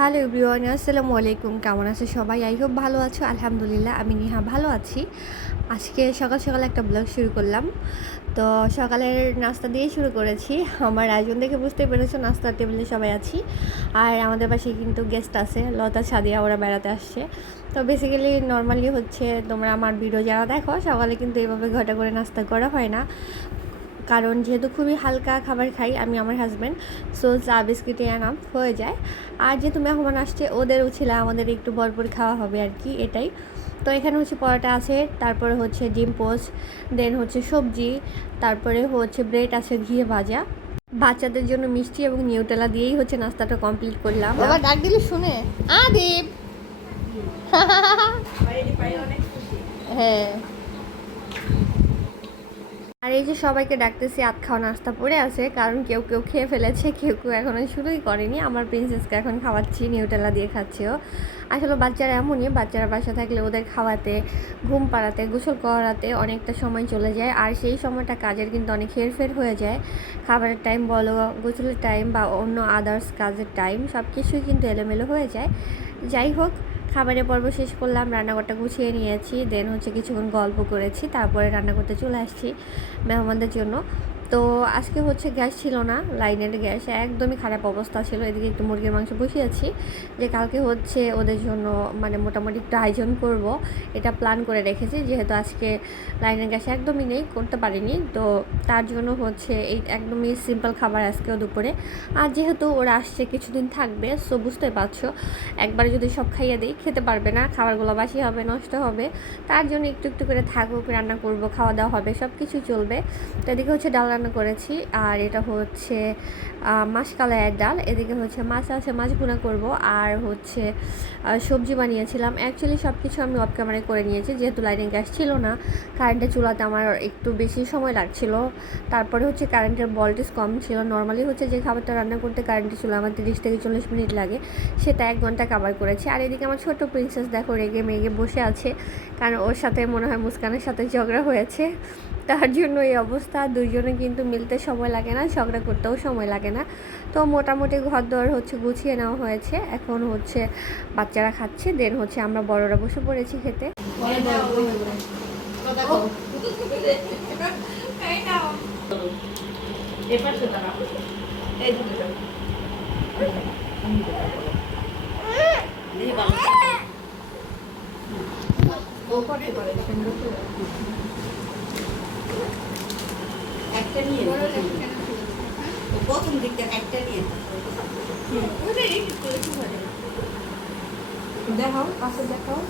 Hello everyone, আসসালামু আলাইকুম। কেমন আছে সবাই? আই হোপ ভালো আছো। আলহামদুলিল্লাহ আমি নিহা ভালো আছি। আজকে সকাল সকাল একটা ব্লগ শুরু করলাম। তো সকালের নাস্তা দিয়েই শুরু করেছি। আমার আয়োজন দেখে বুঝতেই পেরেছো, নাস্তার টেবিলে সবাই আছি। আর আমাদের পাশে কিন্তু গেস্ট আছে, লতা সাদিয়া, ওরা বেড়াতে আসছে। তো বেসিক্যালি নর্মালি হচ্ছে তোমরা আমার ভিডিও যারা দেখো, সকালে কিন্তু এভাবে ঘটা করে নাস্তা করা হয় না, কারণ যেহেতু খুবই হালকা খাবার খাই আমি, আমার হাজব্যান্ড, সো চা বিস্কিটে এনাফ হয়ে যায়। আর যেহেতু মেহমান আসছে, ওদের উছিলা আমাদের একটু ভরপুর খাওয়া হবে আর কি, এটাই। তো এখানে হচ্ছে পরোটা আছে, তারপরে হচ্ছে ডিম পোস্ট, দেন হচ্ছে সবজি, তারপরে হচ্ছে ব্রেড আছে ঘিয়ে ভাজা। বাচ্চাদের জন্য মিষ্টি এবং নিউটেলা দিয়েই হচ্ছে নাস্তাটা কমপ্লিট করলাম। বাবা ডাক দিলে শুনে আদিপ। হ্যাঁ, আর এই যে সবাইকে ডাকতেছি, আত খাওয়া নাস্তা পড়ে আছে, কারণ কেউ কেউ খেয়ে ফেলেছে, কেউ কেউ এখনও শুরুই করেনি। আমার প্রিন্সেসকে এখন খাওয়াচ্ছি, নিউটেলা দিয়ে খাচ্ছিও। আসলে বাচ্চারা এমনই, বাচ্চারা বাসা থাকলে ওদের খাওয়াতে, ঘুম পাড়াতে, গোসল করাতে অনেকটা সময় চলে যায়, আর সেই সময়টা কাজের কিন্তু অনেক হেরফের হয়ে যায়। খাবারের টাইম বলো, গোসলের টাইম বা অন্য আদার্স কাজের টাইম, সব কিছুই কিন্তু এলোমেলো হয়ে যায়। যাই হোক, খাবারের পর্ব শেষ করলাম, রান্নাঘরটা গুছিয়ে নিয়েছি, দেন হচ্ছে কিছুক্ষণ গল্প করেছি, তারপরে রান্না করতে চলে আসছি মেহমানদের জন্য। তো আজকে হচ্ছে গ্যাস ছিল না, লাইনের গ্যাস একদমই খারাপ অবস্থা ছিল। এদিকে একটু মুরগির মাংস বসিয়েছি, যে কালকে হচ্ছে ওদের জন্য মানে মোটামুটি একটু আয়োজন করব, এটা প্ল্যান করে রেখেছি। যেহেতু আজকে লাইনের গ্যাস একদমই নেই, করতে পারিনি, তো তার জন্য হচ্ছে এই একদমই সিম্পল খাবার আজকেও দুপুরে। আর যেহেতু ওরা আসছে কিছুদিন থাকবে, সো বুঝতে পারছো, একবারে যদি সব খাইয়ে দিই খেতে পারবে না, খাবারগুলো বাসি হবে, নষ্ট হবে। তার জন্য একটু একটু করে থাকুক, রান্না করব, খাওয়া দাওয়া হবে, সব কিছু চলবে। তো এদিকে হচ্ছে ডাল রান্না করেছি, আর এটা হচ্ছে মাসকালাইয়ের ডাল। এদিকে হচ্ছে মাছ আছে, মাছ ভুনা করব, আর হচ্ছে সবজি বানিয়েছিলাম। অ্যাকচুয়ালি সব কিছু আমি অফ ক্যামেরায় করে নিয়েছি, যেহেতু লাইনের গ্যাস ছিল না, কারেন্টের চুলাতে আমার একটু বেশি সময় লাগছিল। তারপরে হচ্ছে কারেন্টের ভোল্টেজ কম ছিল। নর্মালি হচ্ছে যে খাবারটা রান্না করতে কারেন্টের চুলা আমার 30 থেকে 40 মিনিট লাগে, সেটা 1 ঘন্টা কাভার করেছি। আর এদিকে আমার ছোট প্রিন্সেস দেখো রেগে মেগে বসে আছে, কারণ ওর সাথে মনে হয় মুস্কানের সাথে ঝগড়া হয়েছে, তার জন্য এই অবস্থা। দুইজনে কিন্তু মিলতে সময় লাগে না, ঝগড়া করতেও সময় লাগে না। তো মোটামুটি ঘর দর হচ্ছে গুছিয়ে নেওয়া হয়েছে, এখন হচ্ছে বাচ্চারা খাচ্ছে, দেন হচ্ছে আমরা বড়রা বসে পড়েছি খেতে। একটা নিয়ে প্রথম দিকটা একটা নিয়ে দেখাও, পাশে দেখাও।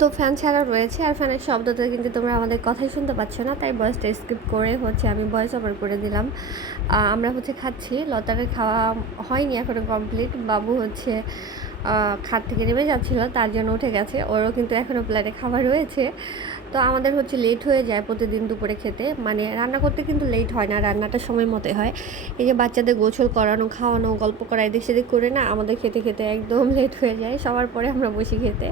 তো ফ্যান ছাড়া রয়েছে, আর ফ্যানের শব্দটা কিন্তু তোমরা আমাদের কথাই শুনতে পাচ্ছ না, তাই ভয়েসটা স্কিপ করে হচ্ছে আমি ভয়েস ওভার করে দিলাম। আমরা হচ্ছে খাচ্ছি, লতারে খাওয়া হয়নি এখনও কমপ্লিট। বাবু হচ্ছে খাট থেকে নেমে যাচ্ছিলো, তার জন্য উঠে গেছে, ওরও কিন্তু এখনও প্লেটে খাবার রয়েছে। তো আমাদের হচ্ছে লেট হয়ে যায় প্রতিদিন দুপুরে খেতে, মানে রান্না করতে কিন্তু লেট হয় না, রান্নাটা সময় মতো হয়। এই যে বাচ্চাদের গোসল করানো, খাওয়ানো, গল্প করা, এদিক সেদিক করে না আমাদের খেতে খেতে একদম লেট হয়ে যায়, সবার পরে আমরা বসি খেতে।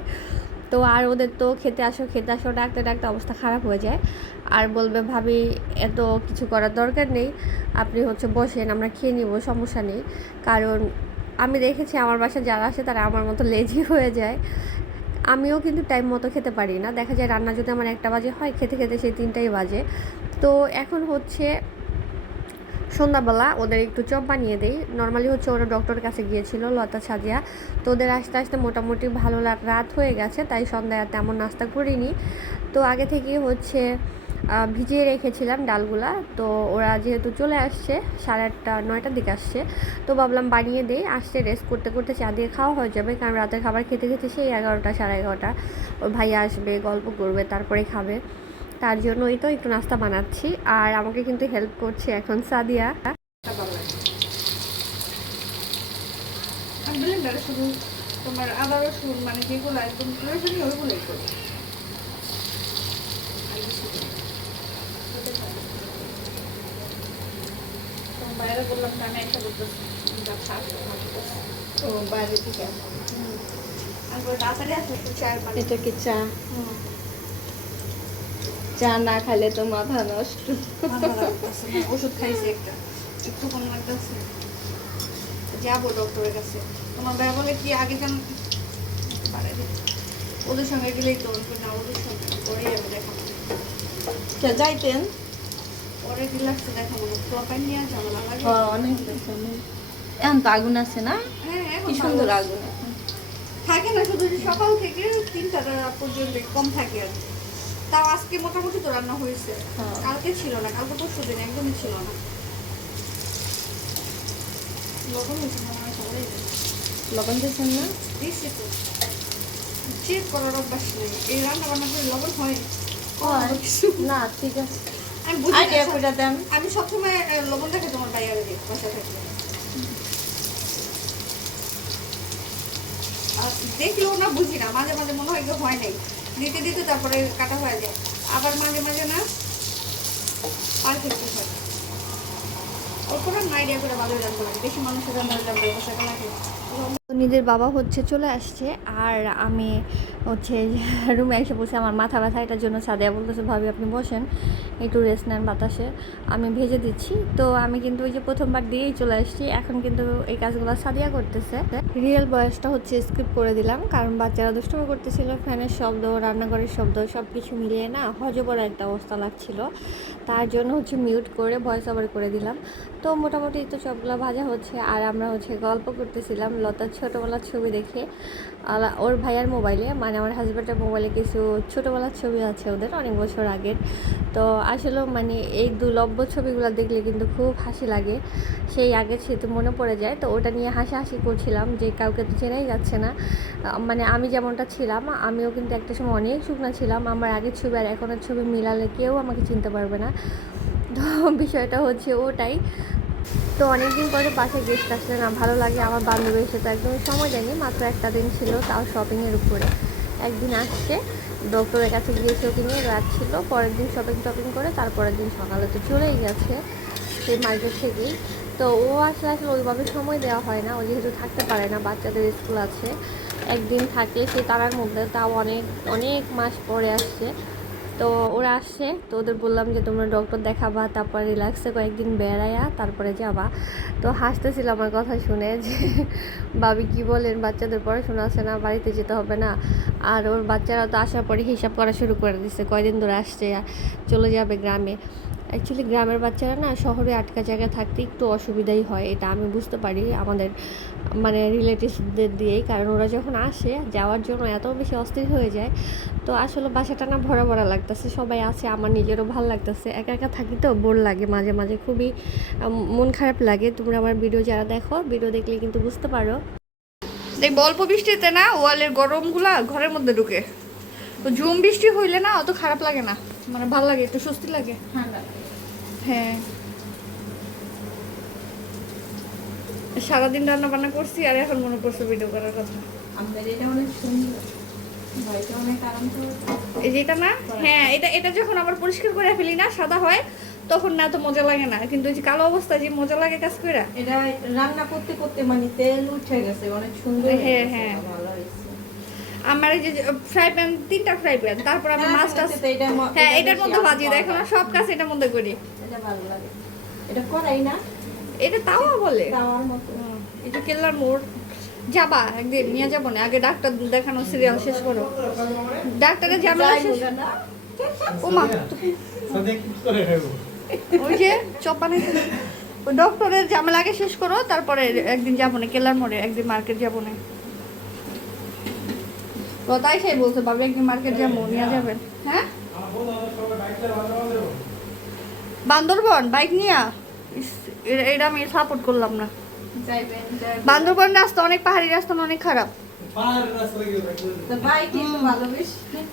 তো আর ওদের তো খেতে আসো খেতে আসো ডাকতে ডাকতে অবস্থা খারাপ হয়ে যায়, আর বলবে ভাবি এত কিছু করার দরকার নেই, আপনি হচ্ছে বসেন, আমরা খেয়ে নিব, সমস্যা নেই। কারণ আমি দেখেছি আমার বাসায় যারা আসে তারা আমার মতো লেজি হয়ে যায়। আমিও কিন্তু টাইম মতো খেতে পারি না, দেখা যায় রান্না যদি আমার 1টা বাজে হয়, খেতে খেতে সেই 3টাই বাজে। তো এখন হচ্ছে সন্ধ্যাবেলা ওদের একটু চপ বানিয়ে দেই। নর্মালি হচ্ছে ওরা ডক্টরের কাছে গিয়েছিল, লতা সাজিয়া। তো ওদের আসতে আসতে মোটামুটি ভালো রাত হয়ে গেছে, তাই সন্ধ্যায় তেমন নাস্তা করিনি। তো আগে থেকেই হচ্ছে ভিজিয়ে রেখেছিলাম ডালগুলা। তো ওরা যেহেতু চলে আসছে 8:30 9টার দিকে আসছে, তো ভাবলাম বানিয়ে দেই, আসছে রেস্ট করতে করতে চা দিয়ে খাওয়া হয়ে যাবে, কারণ রাতের খাবার খেতে খেতে সেই 11টা 11:30 ওর ভাইয়া আসবে, গল্প করবে, তারপরে খাবে। তার জন্যই তো একটু নাস্তা বানাচ্ছি, আর আমাকে কিন্তু হেল্প করছে এখন সাদিয়া। শুধু তোমার আদা রসুন মানে যেগুলো একদম প্রয়োজনীয় ওইগুলোই করি। ভাইয়ারে বললাম যে আমি একটা করতেছি ও বাইরে থেকে আর তাড়াতাড়ি আসলে একটু চায়ের পানি এটা কি চা? চা না খেলে তো মাথা নষ্ট। ওষুধ খাইছি একটা একটু কম লাগতেছে, যাবো ডক্টরের কাছে। তোমার ভাই বলে কি আগে কেন পারে ওদের সঙ্গে গেলেই তো না, ওদের সঙ্গে পরেই আমি দেখাবো। যাইতেন পরে কি লাগছে দেখাবো, প্রপার নিয়ে ঝামেলা লাগে। অনেক এখন তো আগুন আছে না? হ্যাঁ কি এখন সুন্দর আগুন এখন থাকে না, শুধু সকাল থেকে 3টা পর্যন্ত কম থাকে আর কি। তাও আজকে মোটামুটি তো রান্না হয়েছে, কালকে ছিল না, কালকে পরশু দিন একদমই ছিল না। লবণ হয়েছে মনে হয় সবাই লবণ দিয়েছেন না? দিচ্ছি তো, চেক করার অভ্যাস নেই। এই রান্না বান্না করে লবণ হয় না ঠিক আছে, আমি বুঝি আইডিয়া করে দেন। আমি সবসময় লবণ থাকে তোমার বাইরে দিই বাসা থাকলে, আর দেখলেও না বুঝি না, মাঝে মাঝে মনে হয় যে হয় নাই, দিতে দিতে তারপরে কাটা হয়ে যায়। আবার মাঝে মাঝে না পারফেক্ট হয়। ওপরে আইডিয়া করে ভালোই রান্না লাগে, বেশি মানুষের রান্না রান্না বসাকে লাগে। নিজের বাবা হচ্ছে চলে আসছে, আর আমি হচ্ছে রুমে এসে বসে আমার মাথা ব্যথা, এটার জন্য সাদিয়া বলতেছে ভাবি আপনি বসেন একটু রেস্ট নেন বাতাসে, আমি ভেজে দিচ্ছি। তো আমি কিন্তু ওই যে প্রথমবার দিয়েই চলে আসছি, এখন কিন্তু এই কাজগুলো সাদিয়া করতেছে। রিয়েল বয়সটা হচ্ছে স্কিপ করে দিলাম, কারণ বাচ্চারা দুষ্টুমি করতেছিল, ফ্যানের শব্দ, রান্নাঘরের শব্দ সব কিছু মিলিয়ে না হজবর একটা অবস্থা লাগছিল, তার জন্য হচ্ছে মিউট করে ভয়েস ওভার করে দিলাম। তো মোটামুটি তো সবগুলো ভাজা হচ্ছে, আর আমরা হচ্ছে গল্প করতেছিলাম লতার ছোটোবেলার ছবি দেখে। ওর ভাইয়ার মোবাইলে, মানে আমার হাজব্যান্ডের মোবাইলে কিছু ছোটোবেলার ছবি আছে ওদের অনেক বছর আগের। তো আসলে মানে এই দুলভ্য ছবিগুলো দেখলে কিন্তু খুব হাসি লাগে, সেই আগের স্মৃতি মনে পড়ে যায়। তো ওটা নিয়ে হাসাহাসি করছিলাম যে কাউকে তো চেনাই যাচ্ছে না, মানে আমি যেমনটা ছিলাম আমিও কিন্তু একটা সময় অনেক শুকনা ছিলাম, আমার আগের ছবি আর এখনের ছবি মিলালে কেউ আমাকে চিনতে পারবে না। তো বিষয়টা হচ্ছে ওটাই। তো অনেকদিন পরে বাসায় গেস্ট আসলে না ভালো লাগে। আমার বান্ধবীর এসে তো একদমই সময় দেয়নি, মাত্র একটা দিন ছিল, তাও শপিংয়ের উপরে। একদিন আসছে, ডক্টরের কাছে গিয়ে শপিংয়ে রাত ছিল, পরের দিন শপিং করে তারপরের দিন সকালে তো চলেই গেছে সেই মার্কেট থেকেই। তো ও আসলে ওইভাবে সময় দেওয়া হয় না, ও যেহেতু থাকতে পারে না, বাচ্চাদের স্কুল আছে। একদিন থাকলে সে তারার মধ্যে, তাও অনেক অনেক মাস পরে আসছে। তো ওরা আসছে, তো ওদের বললাম যে তোমরা ডক্টর দেখাবা, তারপর রিল্যাক্সে কয়েকদিন বেড়াইয়া তারপরে যাবা। তো হাসতেছিল আমার কথা শুনে যে ভাবি কি বলেন, বাচ্চাদের পড়াশোনা আছে না, বাড়িতে যেতে হবে না। আর ওর বাচ্চারা তো আসার পরে হিসাব করা শুরু করে দিচ্ছে, কয়দিন ধরে আসছে, চলে যাবে গ্রামে। অ্যাকচুয়ালি গ্রামের বাচ্চারা না শহরে আটকা জায়গায় থাকতে একটু অসুবিধাই হয়, এটা আমি বুঝতে পারি আমাদের মানে রিলেটিভসদের দিয়েই, কারণ ওরা যখন আসে যাওয়ার জন্য এত বেশি অস্থির হয়ে যায়। তো আসলে বাসাটা না ভরা ভরা লাগতেছে, সবাই আছে, আমার নিজেরও ভালো লাগতেছে, একা একা থাকি তো বোর লাগে মাঝে মাঝে, খুবই মন খারাপ লাগে। তোমরা আমার ভিডিও যারা দেখো, ভিডিও দেখলে কিন্তু বুঝতে পারো। দেখবো অল্প বৃষ্টিতে না ওয়ালের গরমগুলা ঘরের মধ্যে ঢুকে, তো ঝুম বৃষ্টি হইলে না অত খারাপ লাগে না, মানে ভালো লাগে, একটু স্বস্তি লাগে। হ্যাঁ সারাদিন রান্না বান্না করছি আর এখন মনে করছে ভিডিও করার কথা। এই যে এটা না, হ্যাঁ এটা যখন আবার পরিষ্কার করে ফেলি না সাদা হয়, তখন না তো মজা লাগে না, কিন্তু এই যে কালো অবস্থায় যে মজা লাগে কাজ করে। এটা রান্না করতে করতে মানে তেল উঠে গেছে, অনেক সুন্দর। হ্যাঁ হ্যাঁ আমার এই যে ফ্রাই প্যান, 3টা ফ্রাই প্যান, তারপর আমি মাছটা হ্যাঁ এটার মধ্যে ভাজি, দেখো না সব কাজ এটার মধ্যে করি। এটা ভালো লাগে, এটা করাই না, এটা তাওয়া বলে, তাওয়ার মতো। এটা কেল্লার মোড় যাবা একদিন, নিয়ে যাবো না, আগে ডাক্তার দেখানো সিরিয়াল শেষ করো, ডাক্তারের ঝামেলা শেষ। ও মা ওই যে চপ বানাইছে, ওই ডক্টরের ঝামেলা আগে শেষ করো, তারপরে একদিন যাবো না কেল্লার মোড়ে, একদিন মার্কেট যাবো না। তাই সেই বলছে বাবু একদিন মার্কেট যাবো, নিয়ে যাবেন। হ্যাঁ বান্দরবন বাইক নিয়ে, এটা আমি সাপোর্ট করলাম না। বান্দরবন রাস্তা অনেক, পাহাড়ি রাস্তা অনেক খারাপ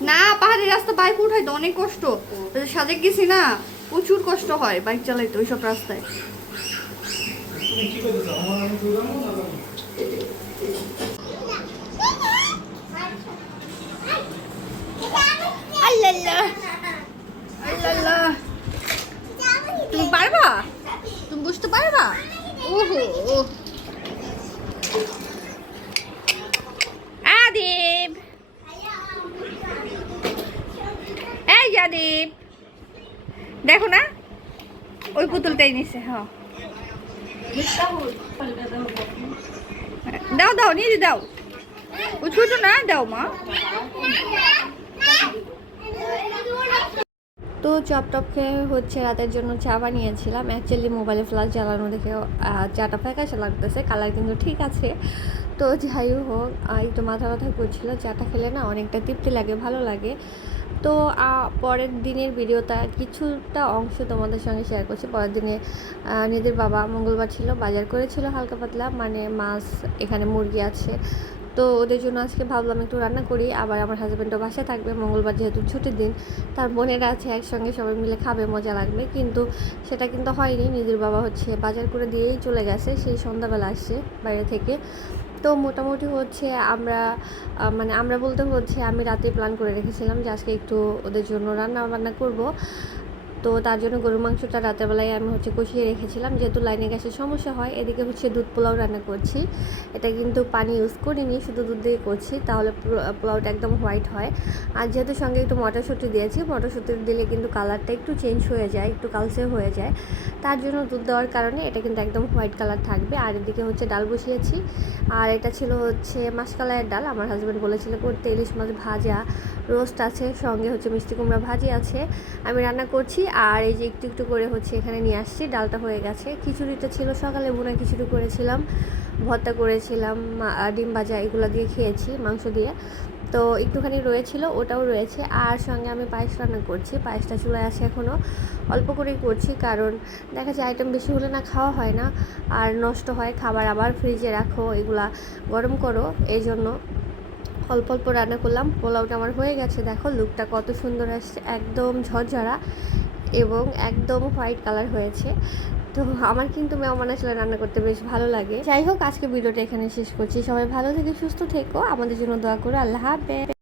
না, পাহাড়ি রাস্তা বাইক উঠাইতে অনেক কষ্ট, সাজেক গেছি না, প্রচুর কষ্ট হয় বাইক চালাইতে ওইসব রাস্তায়। তুমি পারবা, তুমি বুঝতে পারবা। ওহো আদিব, এই আদিব দেখো না ওই পুতুলটাই নিছে। হ্যাঁ দাও দাও নিয়ে দাও, ওই ছোট না দাও মা। তো চপ টপ খেয়ে হচ্ছে রাতের জন্য চা বানিয়েছিলাম। অ্যাকচুয়ালি মোবাইলে ফ্ল্যাশ জ্বালানো দেখে চাটা ফ্যাকাশে লাগতেছে, কালার কিন্তু ঠিক আছে। তো যাই হোক একটু মাথা ব্যথা করছিল, চাটা খেলে না অনেকটা তৃপ্তি লাগে, ভালো লাগে। তো পরের দিনের ভিডিওটা কিছুটা অংশ তোমাদের সঙ্গে শেয়ার করছি। পরের দিনে নিধির বাবা মঙ্গলবার ছিল, বাজার করেছিল হালকা পাতলা, মানে মাছ, এখানে মুরগি আছে। তো ওদের জন্য আজকে ভাবলাম একটু রান্না করি। আবার আমার হাজব্যান্ডও বাসায় থাকবে, মঙ্গলবার যেহেতু ছুটির দিন, তার বোনেরা আছে, একসঙ্গে সবাই মিলে খাবে, মজা লাগবে। কিন্তু সেটা কিন্তু হয়নি। নিধির বাবা হচ্ছে বাজার করে দিয়েই চলে গেছে, সেই সন্ধ্যাবেলা আসছে বাইরে থেকে। তো মোটামুটি হচ্ছে আমরা বলতে হচ্ছে আমি রাতে প্ল্যান করে রেখেছিলাম যে আজকে একটু ওদের জন্য রান্না বান্না করব। তো তার জন্য গরুর মাংসটা রাতের বেলায় আমি হচ্ছে কষিয়ে রেখেছিলাম, যেহেতু লাইনে গ্যাসের সমস্যা হয়। এদিকে হচ্ছে দুধ পোলাও রান্না করছি। এটা কিন্তু পানি ইউজ করিনি, শুধু দুধ দিয়ে করছি, তাহলে পোলাওটা একদম হোয়াইট হয়। আর যেহেতু সঙ্গে একটু মটরশুঁটি দিয়েছি, মটরশুঁটি দিলে কিন্তু কালারটা একটু চেঞ্জ হয়ে যায়, একটু কালচে হয়ে যায়। তার জন্য দুধ দেওয়ার কারণে এটা কিন্তু একদম হোয়াইট কালার থাকবে। আর এদিকে হচ্ছে ডাল বসিয়েছি, আর এটা ছিল হচ্ছে মাসকালাইয়ের ডাল। আমার হাজব্যান্ড বলেছিল করতে, ইলিশ মাছ ভাজা, রোস্ট আছে, সঙ্গে হচ্ছে মিষ্টি কুমড়া ভাজি আছে। আমি রান্না করছি, আর এই যে একটু একটু করে হচ্ছে এখানে নিয়ে আসছি। ডালটা হয়ে গেছে, খিচুড়িটা ছিল সকালে, বোনা খিচুড়ি করেছিলাম, ভর্তা করেছিলাম, ডিম ভাজা, এগুলো দিয়ে খেয়েছি মাংস দিয়ে। তো একটুখানি রয়েছিল, ওটাও রয়েছে। আর সঙ্গে আমি পায়েস রান্না করছি, পায়েসটা চুলায় আছে এখনও, অল্প করেই করছি, কারণ দেখা যায় আইটেম বেশি হলে না খাওয়া হয় না, আর নষ্ট হয় খাবার, আবার ফ্রিজে রাখো, এগুলা গরম করো, এই জন্য অল্প অল্প রান্না করলাম। পোলাওটা আমার হয়ে গেছে, দেখো লুকটা কত সুন্দর আসছে, একদম ঝরঝরা এবং একদম হোয়াইট কালার হয়েছে। তো আমার কিন্তু মেহমান আসলে রান্না করতে বেশ ভালো লাগে। যাই হোক, আজকে ভিডিওটা এখানে শেষ করছি। সবাই ভালো থেকে সুস্থ থেকো, আমাদের জন্য দোয়া করো। আল্লাহ হাফেজ।